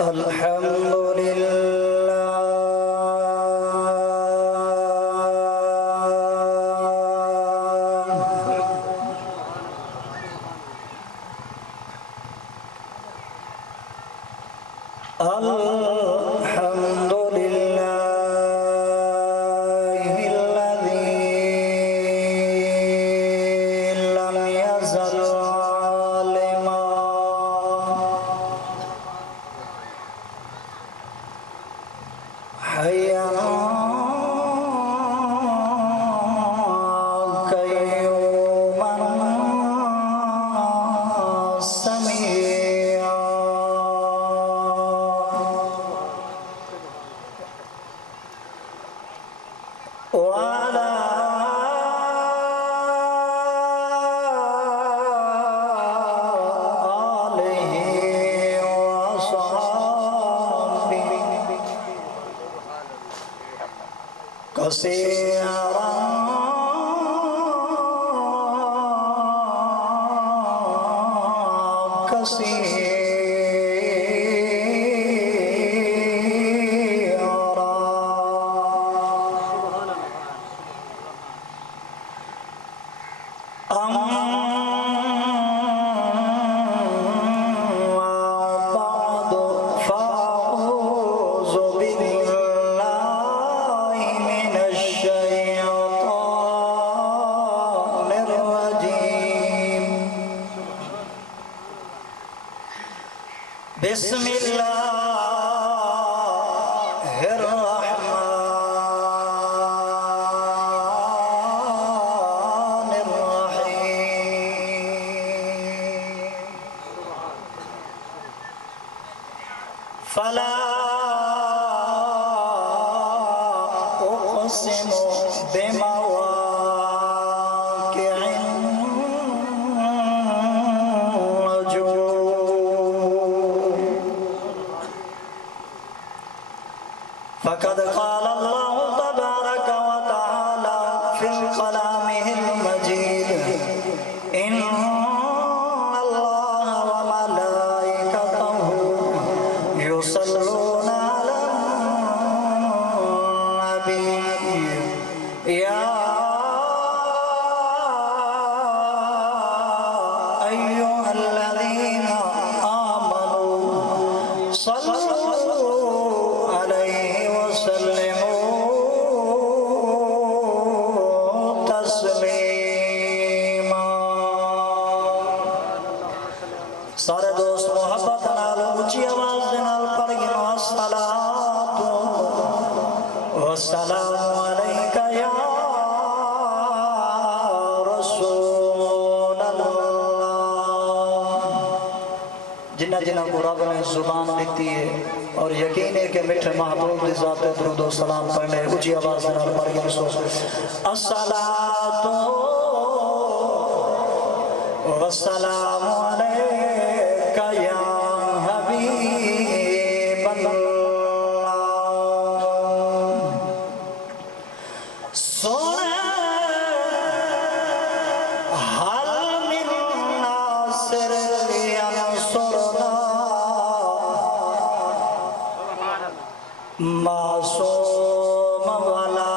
الحمد بسم الله الرحمن الرحيم فلا أقسم بمواقع فقد قال الله تبارك وتعالى في كلامه المجيد إن الله وملائكته يصلون على النبي يا أيها الذين آمنوا صلوا عليه سارے دوست محبت نال اونچی آواز دے نال پڑھ گئے الصلاۃ والسلام علیک یا رسول اللہ۔ جنہ جنہ کو رب نے زبان دیتی ہے اور یقین ہے کہ میٹھے محبوب کی ذات درود و سلام پڑھنے اونچی آواز دے نال پڑھ گئے الصلاۃ والسلام علیک یا حبیب اللہ۔ سونے حل من ناصر ینصرنا معصوم والا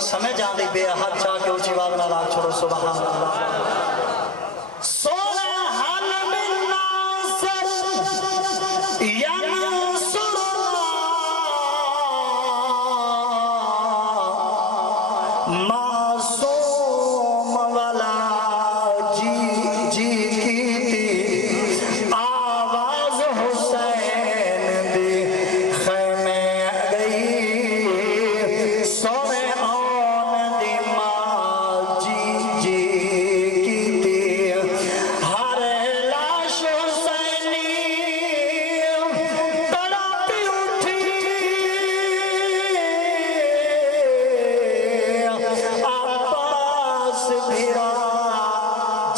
سمجھ آنے بے حد چاہ کے اونچی آواز نال آکھ چھوڑو سبحان اللہ۔ سونے حل من ناصر ینصرنا معصوم والا جی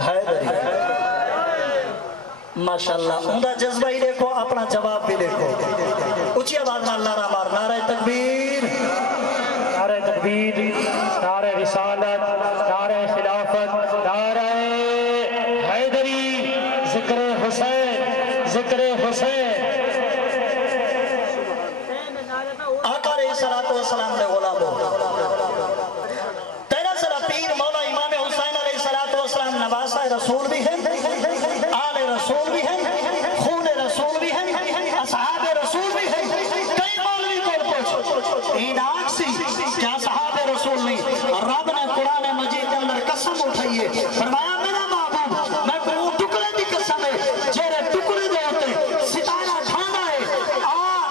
حیدری ماشاءاللہ اندہ جذبہ ہی دیکھو اپنا جواب بھی دیکھو اچھی آواز میں اللہ را مار نعرہ تکبیر نعرہ تکبیر نعرہ رسالت نعرہ خلافت نعرہ حیدری ذکر حسین ذکر حسین آقا علیہ السلام نے غلاموں تیرا سرا پیر مولا امام حسین علیہ السلام نواسہ رسول بھی ہے آل رسول بھی ہے خون رسول بھی ہے اصحاب رسول بھی ہے کئی مولوی کو پوچھ این آنکھ سی کیا صحاب رسول نہیں رب نے قرآن مجید کے اندر قسم اٹھائیے فرمایا میرا محبوب میں کو ٹکڑے دی قسم ہے جیرے ٹکڑے دے ہوتے ستارہ کھانا ہے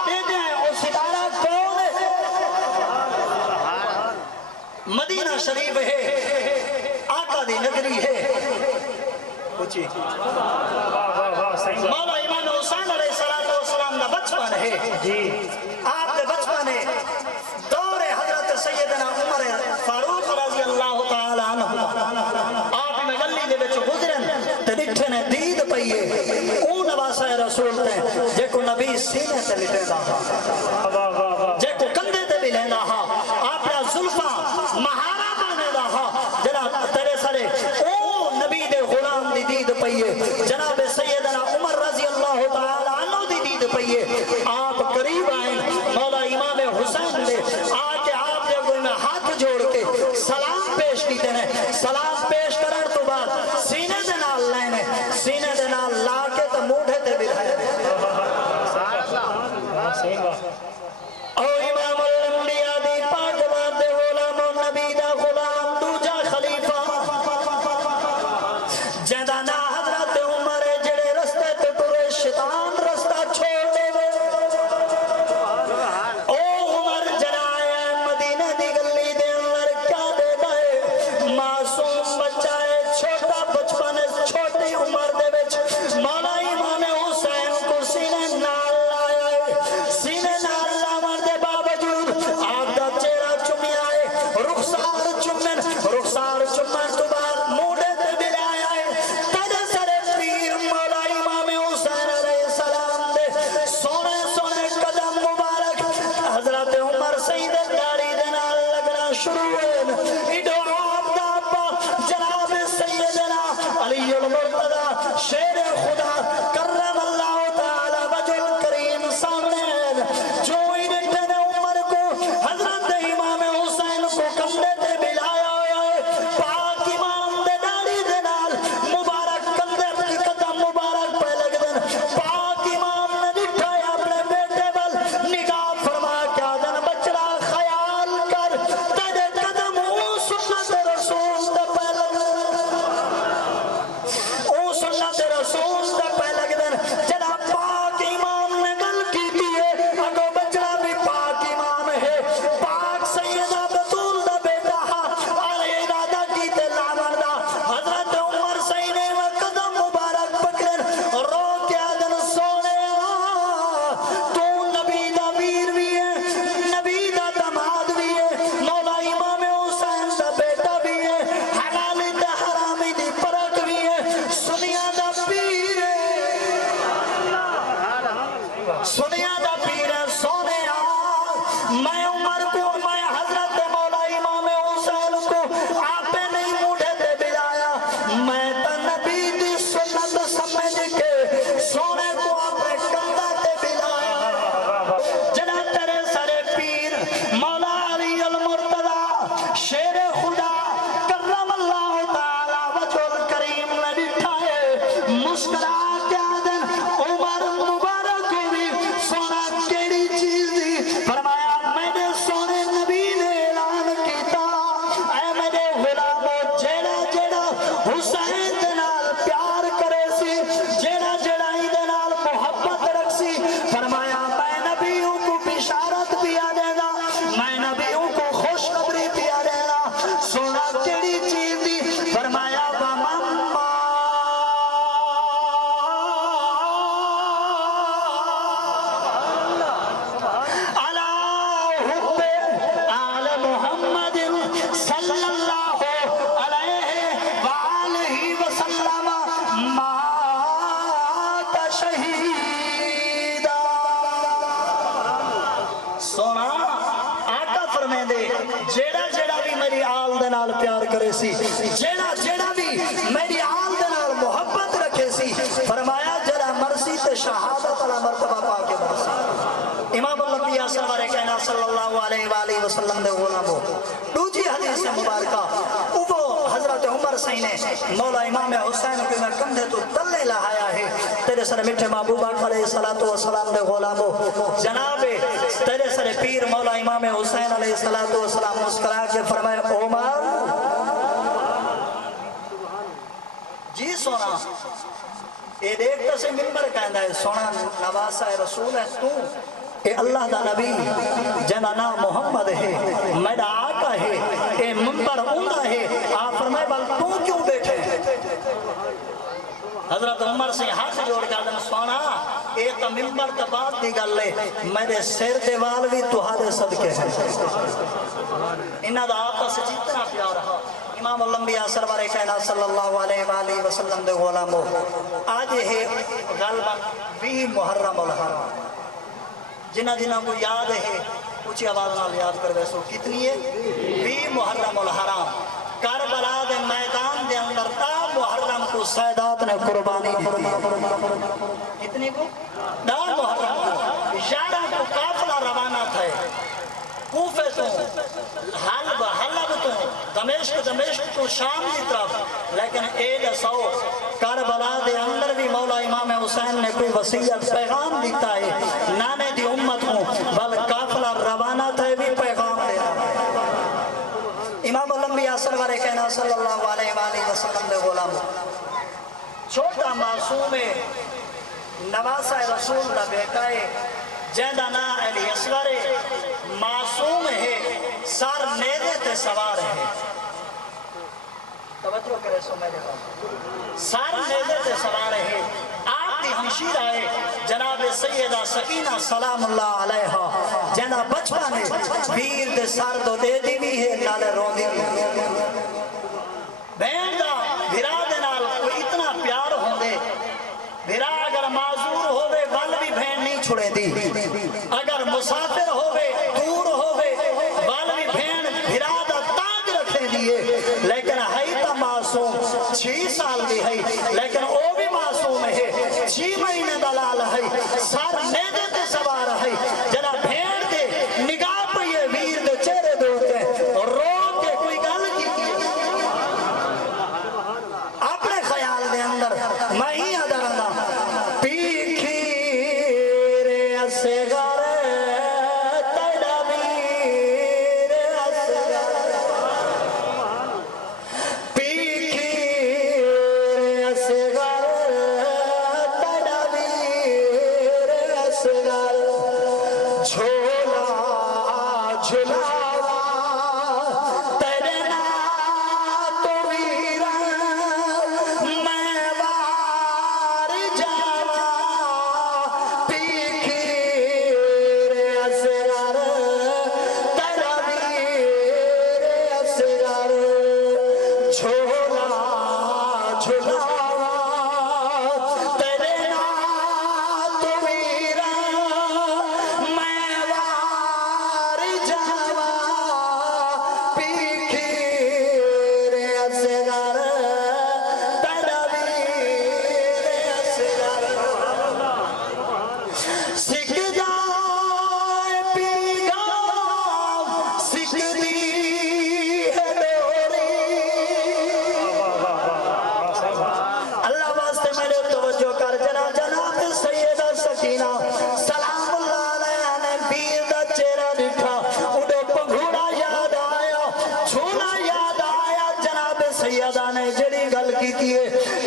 دے دے اور ستارہ کون ہے مدینہ شریف ہے آقا دی نگری ہے پوچھی مولا امام حسین علیہ السلام دا بچپن ہے آپ دے بچپن ہے دور حضرت سیدنا عمر فاروق رضی اللہ تعالی عنہ آپ میں گلی دے بچ گزرن تے ڈٹھے نے دید پئیے او نواسہ رسول تے جے کو نبی سینے تے لٹے دا جے کو کندھے تے بھی لیندا ہا اپنا زلفاں مہارا بنے دا ہا جناب تیرے سارے او نبی دے غلام دی دید پئیے جناب سیدنا عمر رضی اللہ تعالی عنہ دی دید پئیے آپ قریب آئیں مولا امام حسین دے آکے آپ دے کوئی میں ہاتھ جوڑ کے سلام پیش کیتے ہیں سلام پیش کرن تو بعد سینے دے نال لینے سینے دے نال لا کے تو موڑے تے بھی لائے او امام الانبیاء دی پاک بات دے غلام و نبی دا غلام دوجا خلیفہ جیدہ نا حضرت عمر جڑے رستے تے ٹرے شیطان رستہ چھوڑ دے او عمر جنایا مدینہ دی گلی دے اندر کیا دے دائے معصوم بچہ ہے چھوٹا بچپن چھوٹی عمر دے بچ مولا امام حسین کو سینے نال لایا ہے سینے نال لاور دے باوجود آپ دا چہرہ چمی آئے رخسار چمن تو بعد موڑے تے بھی لایا ہے تیرے سرے پیر مولا امام حسین علیہ السلام دے سونے سونے قدم مبارک حضرت عمر سید داری دے نال لگنا شروع ہوئے ایڈو آپ دا ابا جناب سیدنا علی المرتضی شیر خدا کرم اللہ تعالی وجہ کریم سامنے جو انہیں عمر کو حضرت امام حسین کو کندھے تے بلایا ہوا ہے پاک امام دے داڑھی دے نال مبارک کندھے تے قدم مبارک پہ لگ دن پاک امام نے دکھا ہے اپنے بیٹے بل نگاہ فرما کیا دن بچڑا خیال کر تیرے قدم او سنت رسول دے پہ لگ او سنت رسول دے پہ لگ دن جنا پاک امام نے گل کی دیئے اگو بچڑا بھی پاک امام ہے پاک سیدہ بطول دا بیٹا آلے ارادہ کی تے لاوردہ حضرت عمر سینے و قدم مبارک پکرن رو کیا دن سونے تو نبی دا ویر بھی ہے نبی دا دماد بھی ہے مولا امام حسین دا بیٹا بھی ہے حلالی دا حرامی دی پرک بھی ہے سنیا دا پیر ہے سنیا دا پیر ہے سونے میں عمر کو میں حضرت مولا امام حسین کو آپے نہیں موڑے دے بلایا میں تا نبی دی سنت سمجھ کے سونے کو آپے کندہ تے بلایا جنا تیرے سارے پیر مولا علی المرتضی شیر خدا کرم اللہ تعالی وجہ کریم نے بٹھا ہے مسکرا کیا دن عمر مبارک بھی سونا کیڑی چیز دی فرمایا میں نے سونے جیڑا جیڑا بھی میری آل دے نال پیار کرے سی، جیڑا جیڑا بھی میری آل دے نال محبت رکھے سی، فرمایا جڑا مرسی تے شہادت والا مرتبہ پا کے مرسی۔ امام الانبیاء سرور کائنات صلی اللہ علیہ وآلہ وسلم دے غلامو دوجی حدیث مبارکہ وہ حضرت عمر سی نے مولا امام حسین کو میں کندھے تو تلے لہایا ہے، تیرے سر میٹھے محبوب آقا علیہ السلام دے غلامو جناب تیرے سر پیر مولا امام حسین علیہ السلام مسکرا کے فرمائے عمر جی سونا اے دیکھتا سے ممبر کہندہ ہے سونا نواسہ رسول ہے تو اے اللہ دا نبی جنا نام محمد ہے میرا آقا ہے اے ممبر اوندا ہے آپ فرمائے بل تو کیوں بیٹھے حضرت عمر سے ہاتھ جوڑ کر دن سونا اے تا ممبر تا بات دی گل لے میرے سیر دیوال بھی تہاڈے صدقے ہیں انہا دا آقا سے جتنا پیار رہا امام الانبیاء سرور کائنات صلی اللہ علیہ وآلہ وسلم دے غلامو آج ہے غالباً 20 محرم الحرام جنہ جنہ کو یاد ہے اونچی آواز نال یاد کر ویسو کتنی ہے 20 محرم الحرام کربلا دے میدان دے اندر تا محرم کو سیدات نے قربانی دی کتنی کو دا محرم کو 11 کو قافلہ روانہ تھا کوفے تو حلب تو دمشق تو شام کی طرف لیکن ایک سو کربلا دے اندر بھی مولا امام حسین نے کوئی وصیت پیغام دیتا ہے نانے دی امت ہوں بل قافلہ روانہ تھا بھی پیغام دیتا ہے امام الانبیاء سرور کائنات صلی اللہ علیہ وآلہ وسلم دے غلام چھوٹا معصوم نواسہ رسول دا بیٹا ہے جیندہ نا علی اصغر معصوم ہے سار نیدے تے سوار ہے توجہ کرے سو میرے پاس سار نیدے تے سوار ہے آپ دی ہمشیر آئے جناب سیدہ سکینہ سلام اللہ علیہا جیندہ بچپا نے بیر دے سار دو دے دی بھی ہے نالے رو دی بھی ہے بہن دا بھرا دے نال کوئی اتنا پیار ہوں دے بھرا اگر معذور ہوئے ول بھی بہن نہیں چھڑے دی اگر مسافر ہوئے دور ہوئے ول بھی بہن بھرا دا تاج رکھے دیئے لیکن ہائی تا معصوم 6 سال دی ہے لیکن او بھی معصوم ہے 6 مہینے دلال ہے سار نیدے تے سوار ہے جنا بھین دے نگاہ پہ یہ ویر دے چہرے دوتے اور رو کے کوئی گل کی اپنے خیال دے اندر میں ہی ادھرنا پیکھی رے اسگر تڑبیر اسگر پیکھی رے اسگر تڑبیر اسگر جھولا جھلاوا ترنا تو ویرا میں وار جاوا پیکھی رے اسگر تڑبیر اسگر جھولا جھلاوا ترنا تو ویرا میں وار جاوا پیکھی رے اسگر تڑبیر اسگر سکھ جائے پیغام سکھ دی ہے ڈوری اللہ واسطے میرے توجہ کر جناب سیدہ سکینہ سلام اللہ علیہ نے پیر دا چہرہ دکھا اڑے پگھوڑا یاد آیا چھولا یاد آیا جناب سیدہ نے جڑی گل کی تھی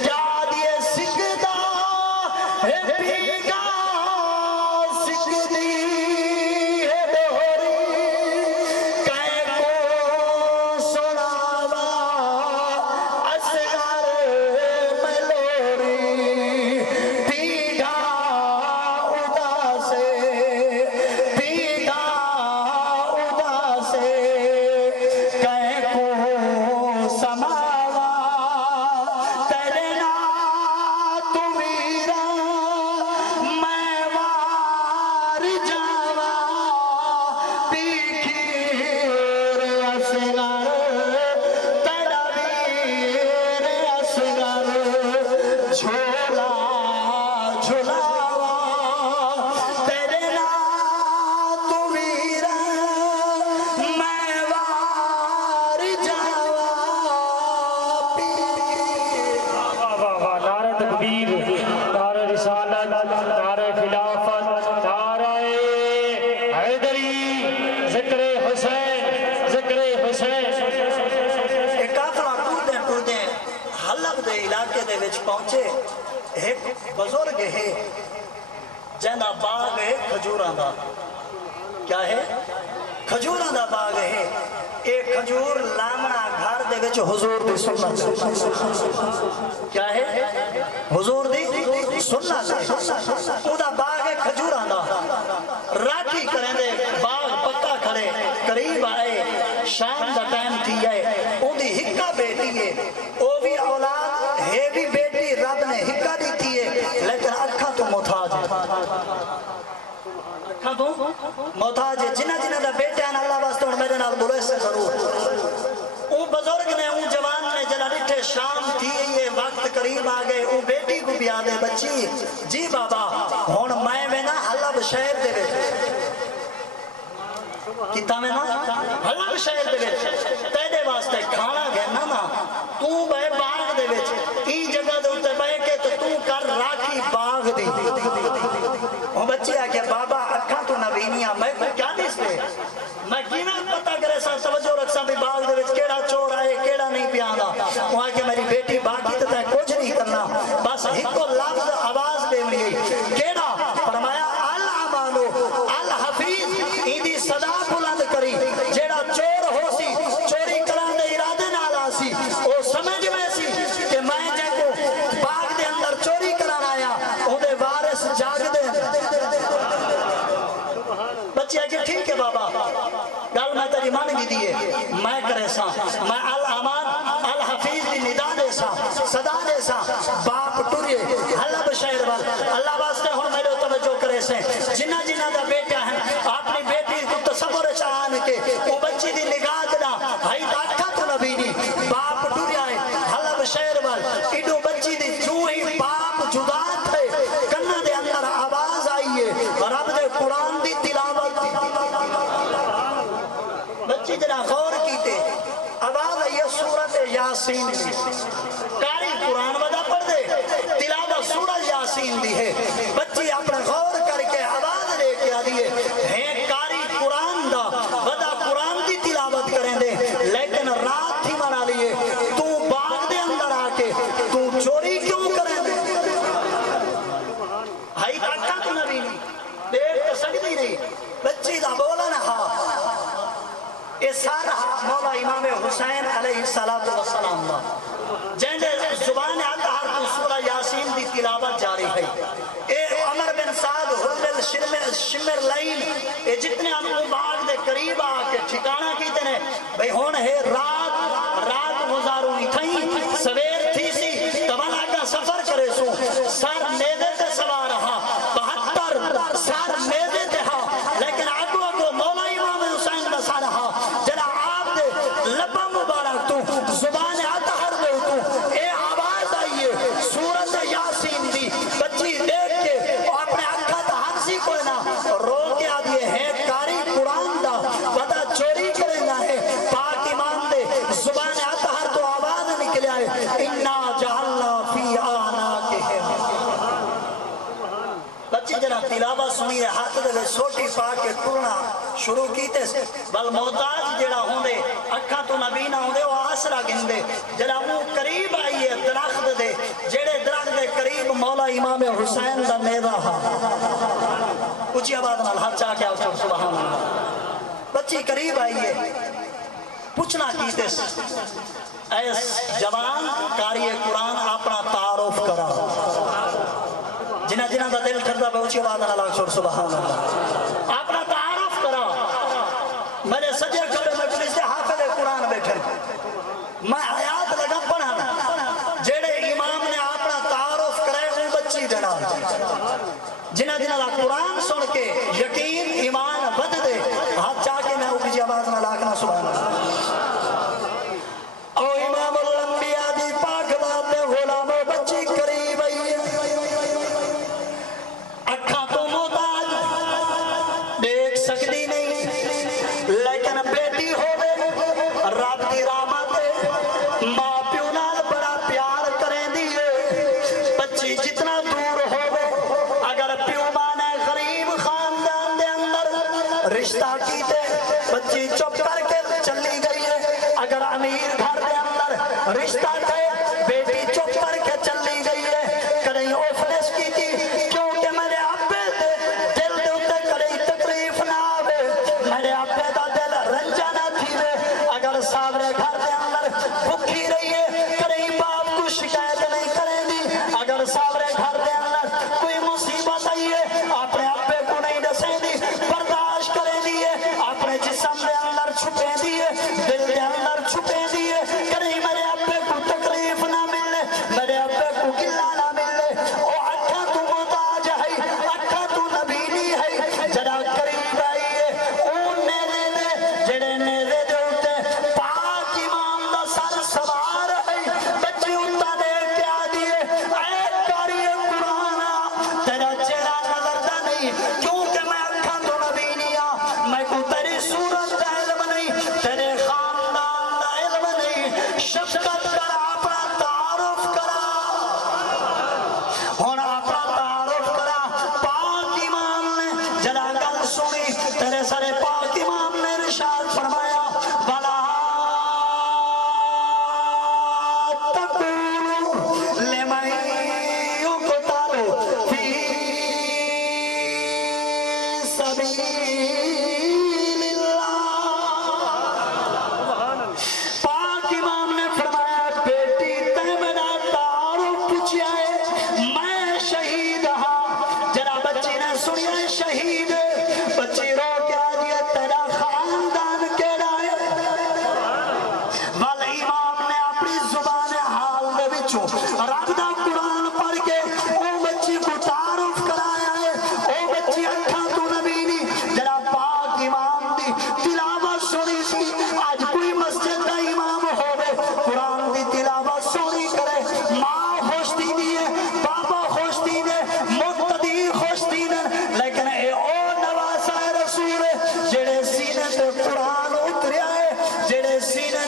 کیا دیئے سکھدا ہے پیگا سکھ دی ہے ڈوری کہیں علاقے دے وچ پہنچے ایک بزرگ ہے جہاں باغ ہے کھجوراں دا کیا ہے کھجوراں دا باغ ہے ایک کھجور لامنا گھر دے وچ حضور دی سنت کیا ہے حضور دی سنت او دا باغ ہے کھجوراں دا راکھی کریں دے باغ پکا کھڑے قریب آئے شام دا ٹائم تھی ہے او دی ہکا بیٹی ہے او بھی اولاد ہے بھی بیٹی رب نے ہکا دی تھی ہے لیکن اکھا تو محتاج ہے اکھا تو محتاج ہے جنہ جنہ دا بیٹے ہیں اللہ واسطے اور میرے نال بولے سے ضرور او بزرگ نے او جوان نے جنہ ڈٹھے شام تھی یہ وقت قریب آگئے او بیٹی کو بھی آدھے بچی جی بابا ہون میں نا حلب شہر دے بیٹے کتا میں نا حلب شہر دے بیٹے تیدے واسطے کھانا گھنا نا تو بے باغ دے بیٹے ای جگہ دے اتے بے کے تو کر راکھی باغ دی وہ بچی آگیا بابا اکھاں تو نبینیاں میں کیا دیس دے میں کینا پتہ کرے سا توجہ رکھ سا بھی باغ دے وچ کیڑا چور آئے کیڑا نہیں پیانا وہ آگیا میری بیٹی باقی تو تے کچھ نہیں کرنا بس ہکو لفظ آواز دے لیے کیڑا فرمایا الامانو الحفیظ ایدی صدا بلند کری جیڑا چور ہو سی چوری کران دے ارادے نالا سی وہ سمجھ میں سی کہ میں جے کو باغ دے اندر چوری کران آیا اندے وارث جاگ دے بچے آگے ٹھیک ہے بابا گل میں تیری مانگی دیئے میں کرے سا میں الامان الحفیظ دی ندا دے سا صدا دے سا باپ ٹوریے حلب شہر وال اللہ واسطے ہون میرے توجہ کرے سے جنہ جنہ دا بیٹا ہیں اپنی بیٹی کو تصور چاہاں کے وہ بچی دی نگاہ دنا ہائی داکھا تو نبی نہیں باپ ٹوریا ہے حلب شہر وال ایڈو بچی دی جو ہی باپ جدا تھے کنہ دے اندر آواز آئیے رب دے قرآن دی تلاوت بچی جنا غور کیتے آواز آئیے سورت یاسین دی کاری قرآن ودا پڑھ دے تلاوت سورت یاسین دی ہے بچی اپنے غور کر کے آواز لے کے آدھیے ہیں کاری قرآن دا ودا قرآن دی تلاوت کریں دے لیکن رات تھی منا لیے تو باغ دے اندر آکے تو چوری کیوں کریں دے ہائی اکھا تو نبی نہیں دیکھ تو سکتی نہیں بچی دا بولا نہا اس سارا مولا امام حسین علیہ السلام جہنے زبان آتا ہر تو سورہ یاسین دی تلاوت جاری ہے اے عمر بن سعد حلل شمر لائن اے جتنے ہم باغ دے قریب آکے ٹھکانہ کیتے ہیں بھئی ہون ہے رات گزاروں نہیں تھیں سویر تھی سی تمہاں کا سفر کرے سو سار میدے تے سوار رہا 72 سار میدے تے ہاں لیکن آگو مولا امام حسین نسا رہا جنا آپ دے لبا مبارک تو زبان آتا ہر دے تو اے آواز آئیے سورت یاسین دی بچی دیکھ کے اپنے اکھا تا ہنسی کوئی نہ رو کے آدھئے ہیں کاری قرآن دا ودا چوری کرنا ہے پاک ایمان دے زبان آتا ہر تو آواز نکلے آئے اِنَّا جَعَلْنَا فِي آنَاكِهِمْ بچی جنا تلاوہ سنیے ہاتھ دے سوٹی پاک کے ٹرنا شروع کیتے سے بل محتاج جڑا ہوندے اکھا تو نبی نہ ہوندے وہ آسرا گندے جڑا وہ قریب آئیے درخت دے جڑے درخت دے قریب مولا امام حسین دا میوہ ہا اچھی آواز نال ہاتھ چاہ کے آؤ سبحان اللہ بچی قریب آئیے پوچھنا کیتے سے ایس جوان کاری قرآن اپنا تعارف کرا جنہ جنہ دا دل ٹھردہ بہوچی آواز اللہ سور سبحان اللہ اپنا تعارف کرا میرے سجے کبھے میں پولیس سے حافظ قرآن بیٹھے میں آیات لگا پڑھانا جیڑے امام نے اپنا تعارف کرے وہ بچی دینا جنہ جنہ دا قرآن سن کے یقین ایمان بد دے ہاتھ چاہ کے میں اوپی آواز میں لاکنا سبحان اللہ او امام الانبیاء دی پاک بات دے غلاموں بچی قریب آئیے اکھا تو محتاج دیکھ سکتی نہیں لیکن بیٹی ہوئے رب دی رحمت ماں پیو نال بڑا پیار کریں دیئے بچی جتنا دور ہوئے اگر پیو ماں نے غریب خاندان دے اندر رشتہ کیتے بچی چپ کر کے چلی گئی ہے اگر امیر گھر دے اندر رشتہ کہے بیٹی چپ کر کے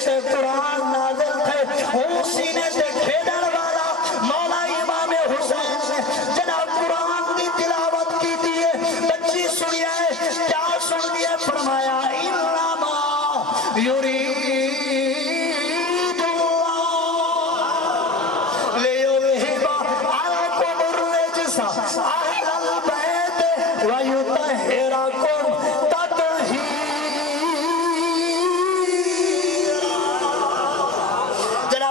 تے قرآن نازل تھے ہوں سینے تے کھیڑن والا مولا امام حسین نے جناب قرآن کی تلاوت کی دیئے بچی سنیے کیا سن دیئے فرمایا انما یرید اللہ لیذہب عنکم الرجس اہل البیت ویطہرکم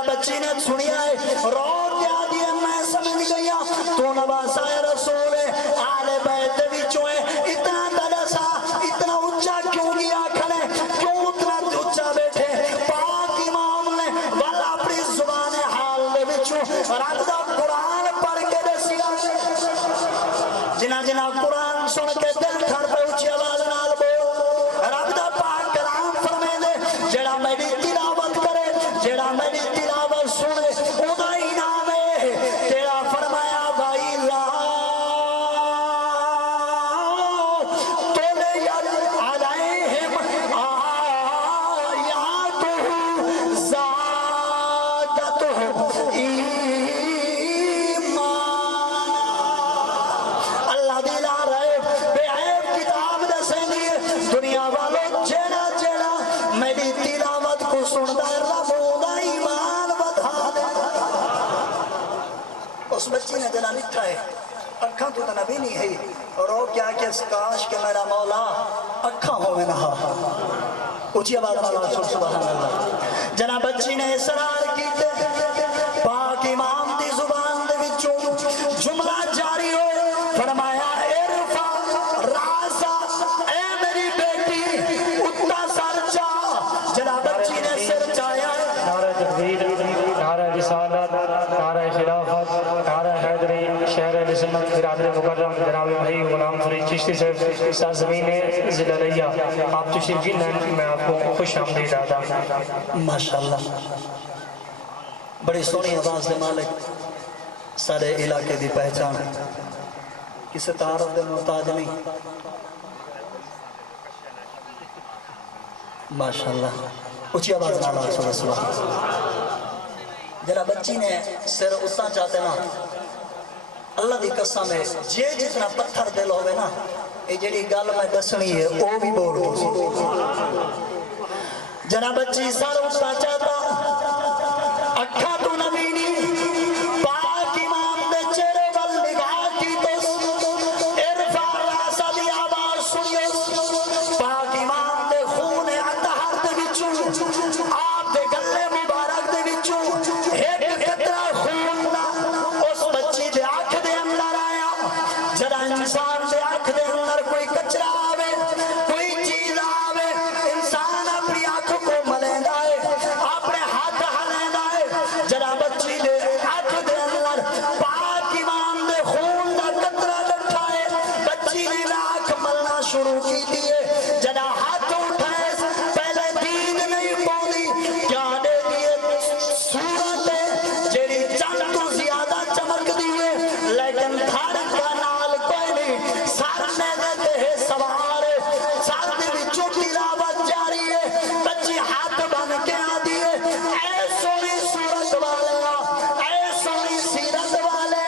بچی نے سنیا ہے رو کیا دیا میں سمجھ گیا تو نواسا رسول آل بیت وچوں ہے اتنا دلسا اتنا اونچا کیوں گیا کھڑے کیوں اتنا اونچا بیٹھے پاک امام نے والا اپنی زبان حال دے وچوں رب دا قرآن پڑھ کے دسیا جنہ جنہ قرآن سن کے دل کھڑ پہ اونچی آواز نال بول رب دا پاک کلام فرمے دے جڑا میری تلاوت کرے جڑا میری سنے ادا انعام ہے تیرا فرمایا بھائی لا تولے ید علیہم آیاتہ زادتہم ایمان اللہ دیلا رہے بے عیب کتاب دسیں دیئے دنیا والوں جیڑا جیڑا میری تلاوت کو سندا ہے رب ادا ایمان اس بچی نے جنا لکھا ہے اکھاں تو نبی نہیں ہے اور وہ کیا کہ کاش کہ میرا مولا اکھاں ہوئے نہ اونچی آواز والا سبحان اللہ جنا بچی نے اصرار کیتے پاک امام دی زبان دے وچوں جملہ جاری ہوئے فرمایا ارفع راسا اے میری بیٹی اٹھا سر چا جنا بچی نے سر چایا نعرہ تکبیر نعرہ رسالت نعرہ خلافت نعرہ حیدری شہر نسمت برادر مکرم جناب بھائی غلام فرید چشتی صاحب سرزمین ضلع ریا آپ تشریف لیں میں آپ کو خوش آمدید آتا ماشاءاللہ بڑی سونی آواز دے مالک سارے علاقے دی پہچان کسی تعارف دے محتاج نہیں ماشاءاللہ اچھی آواز نالا سبحان جناب بچی نے سر اتنا چاہتے نا اللہ دی قسم ہے جے جتنا پتھر دل ہوئے نا یہ جڑی گل میں دسنی ہے وہ بھی بول دو جناب بچی سر اتنا چاہتا اکھا تو نبی نہیں پاک امام دے چہرے وال نگاہ کی تو ارفع راسا دی آواز سنیے پاک امام دے خون اطہر دے وچوں آپ دے گلے مبارک دے وچوں ایک قطرہ خون دا اس بچی دے آنکھ دے اندر آیا جڑا انسان دے آنکھ دے اندر کوئی کچرا آوے کوئی چیز آوے انسان اپنی آنکھ کو ملیندہ ہے اپنے ہاتھ ہلیندہ ہے جڑا بچی دے آنکھ دے اندر پاک امام دے خون دا قطرہ لٹھا ہے بچی نے آنکھ ملنا شروع کی دیئے جڑا ہاتھ اٹھائے پہلے دین نہیں پولی کیا دے دیئے صورت ہے جیڑی چند تو زیادہ چمک دیئے لیکن دھار کا نال کوئی نہیں سارنے دیتے ہیں سوارے سار دے بچوں تلاوت جاری ہے بچی ہاتھ بن کے آ دیئے اے سونی صورت والے اے سونی سیرت والے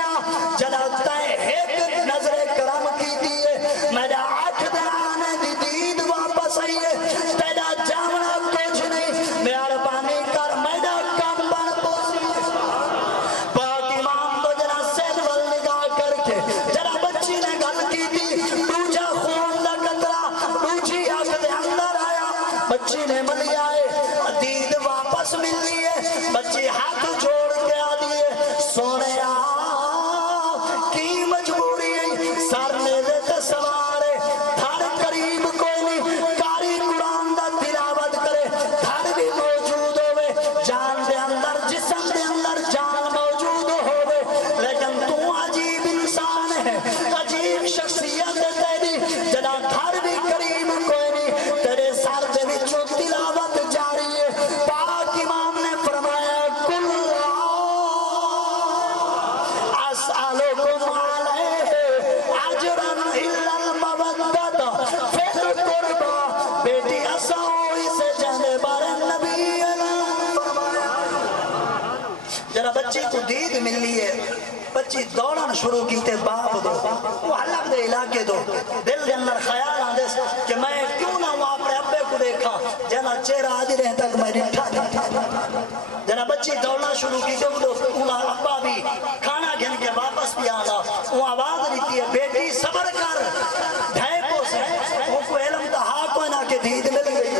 جڑا تائے ایک نظر کرم کی دیئے میرا آنکھ دے آنے دی دید واپس آئیے تیرا جامنا کچھ نہیں مہربانی کر میرا کم بن پوسی پاک امام کو جنا سین وال نگاہ کر کے جنا بچی نے گل کی دی دوجا خون دا قطرہ دوجی آنکھ دے اندر آیا بچی نے ملی آئے دید واپس مل لیے بچی ہاتھ جوڑ کے آ دیئے سونے کی مجبوری سر نے دیتے سوارے دھڑ قریب کوئی نہیں کاری قرآن دا تلاوت کرے دھڑ بھی موجود ہوئے جان دے اندر جسم دے اندر جان موجود ہوئے لیکن تو عجیب انسان ہے عجیب شخصیت ہے تیری جنا دھڑ بھی قریب کوئی نہیں تیرے سر دے وچوں تلاوت جاری ہے پاک امام نے بچی کو دید ملی ہے بچی دوڑن شروع کیتے باپ دو وہ حلق دے علاقے دو دل کے اندر خیال آندے کہ میں کیوں نہ ہوں اپنے ابے کو دیکھا جنا چہرہ آدھی رہے تک میں ڈٹھا جنا بچی دوڑنا شروع کی تو انہا ابا بھی کھانا گھن کے واپس بھی آنا وہ آواز دیتی ہے بیٹی صبر کر ڈھائی کو سے وہ کو علم تا ہاں کوئی نہ کہ دید مل گئی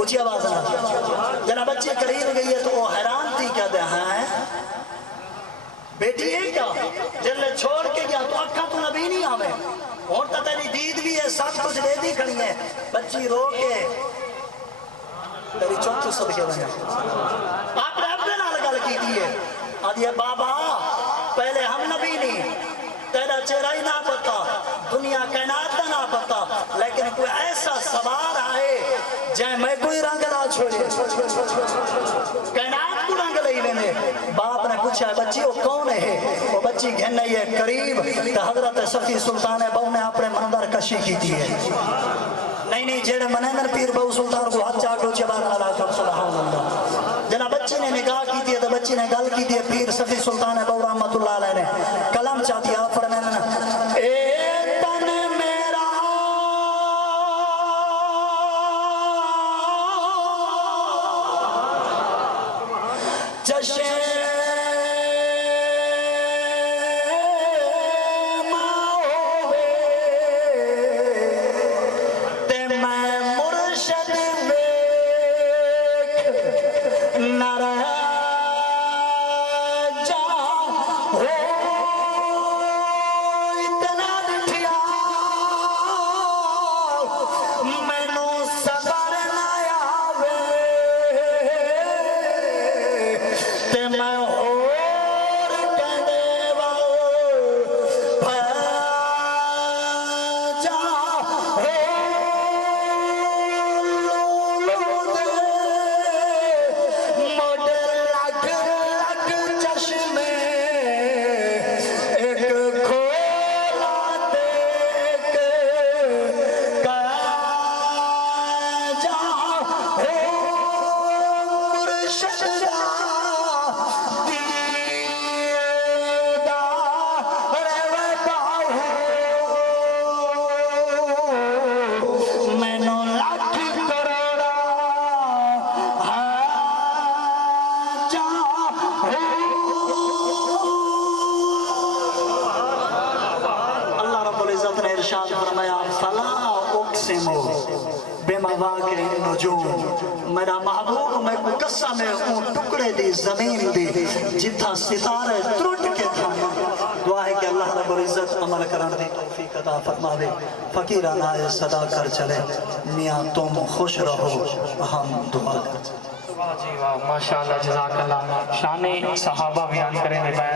اچھی آواز آنا جنا بچی قریب گئی ہے تو وہ حیران تھی کہتے ہیں بیٹی ہے کیا جن نے چھوڑ کے گیا تو اکھا تو نبی نہیں آوے اور تا تیری دید بھی ہے سب کچھ دے دی کھڑی ہے بچی رو کے تیری چوتھ صدقے بنے آپ نے اپنے نال گل کی دی ہے آدھی ہے بابا پہلے ہم نبی نہیں تیرا چہرہ ہی نہ پتا دنیا کائنات کا نہ پتا لیکن کوئی ایسا سوار آئے جائے میں کوئی رنگ نہ چھوڑے کائنات کو رنگ لئی میں باپ نے پوچھا ہے بچی وہ کون ہے وہ بچی گھن نہیں ہے قریب تو حضرت صفی سلطان بہو نے اپنے مندر کشی کی دی ہے نہیں جیڑے منیندر پیر بہو سلطان کو ہاتھ چاکو چبار اللہ کر سبحان اللہ جنا بچی نے نگاہ کی دی ہے تو بچی نے گل کی دی ہے پیر صفی سلطان بہو رحمت اللہ علیہ نے کلام چاہتی آپ فرمائیں اے تن میرا چشم میرا محبوب میں کوئی قسم ہے اون ٹکڑے دی زمین دی جتھا ستارے ترٹ کے تھا دعا ہے کہ اللہ رب العزت عمل کرن دی توفیق عطا فرماوے فقیرانہ آئے صدا کر چلے میاں تم خوش رہو ہم دعا کر چلے واہ جی واہ ماشاءاللہ جزاک اللہ شان صحابہ بیان کریں